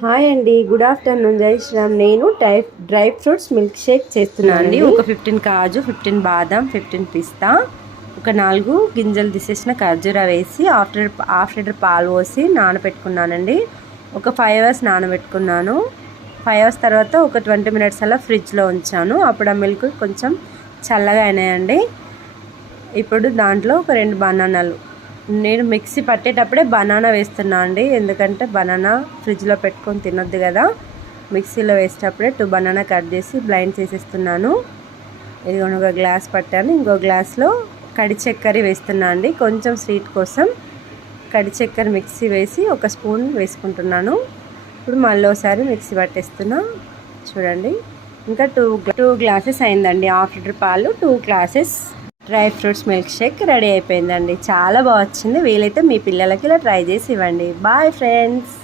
Hi అండి, good afternoon. జై శ్రీరామ్. నేను డ్రై ఫ్రూట్స్ మిల్క్ షేక్ చేస్తున్నాను అండి. ఒక 15 కాజు, 15 బాదం, 15 పిస్తా, ఒక 4 గింజలు తీసేసిన ఖర్జూరా వేసి హాఫ్ లీటర్ పాలు పోసి నానబెట్టుకున్నానండి. ఒక 5 అవర్స్ నానబెట్టుకున్నాను. 5 అవర్స్ తర్వాత ఒక 20 మినిట్స్ అలా ఫ్రిడ్జ్లో ఉంచాను. అప్పుడు ఆ మిల్క్ కొంచెం చల్లగా అయినాయండి. ఇప్పుడు దాంట్లో ఒక 2 బనానాలు, నేను మిక్సీ పట్టేటప్పుడే బనానా వేస్తున్నా అండి, ఎందుకంటే బనానా ఫ్రిడ్జ్లో పెట్టుకొని తినొద్దు కదా. మిక్సీలో వేసేటప్పుడే 2 బనానా కట్ చేసి బ్లైండ్ చేసేస్తున్నాను. ఇది ఒక గ్లాస్ పట్టాను. ఇంకో గ్లాస్లో కడి చక్కెర వేస్తున్నా అండి, కొంచెం స్వీట్ కోసం. కడి చక్కెర మిక్సీ వేసి ఒక స్పూన్ వేసుకుంటున్నాను. ఇప్పుడు మళ్ళీ ఒకసారి మిక్సీ పట్టేస్తున్నా. చూడండి, ఇంకా 2 గ్లాసెస్ అయిందండి. హాఫ్ లీటర్ పాలు, 2 glasses dry fruits milk shake ready అయిపోయిందండి. చాలా బాగా వచ్చింది. వీలైతే మీ పిల్లలకి ఇలా ట్రై చేసి ఇవ్వండి. Bye friends.